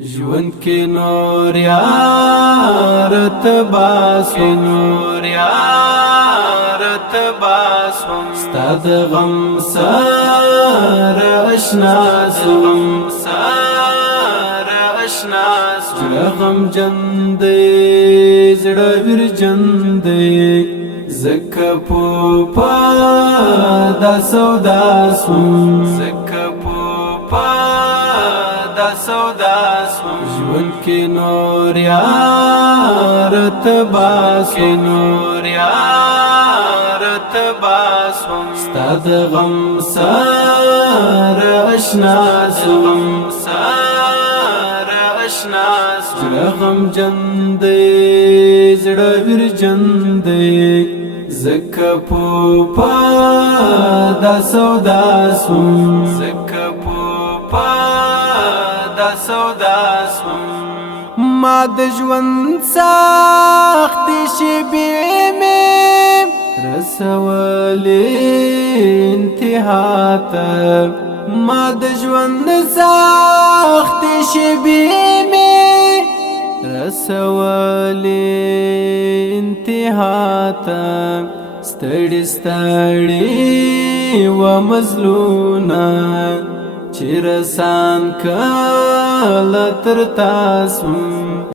ژوند کې نور یار تباسم نور یار تباسم ستاد غم سار اشنا غم سار اشنا غم جند زړه ور جند زکه پوپا دا سودا سوم زکه پوپا دا سودا سوم ژوند کې نور یار تباسم نور یار تباسم ستاد غم سار اشنا غم سار اشنا غم جند زړه ور جند زکه پوپا دا سودا سوم زکه پوپا دا سودا سوم ما د ژوند سخت شپې مې رسولې انتها ته ما د ژوند سخت شپې مې رسولې انتها ته ستړي ستړي و مظلومه چې رسان کله تر تاسو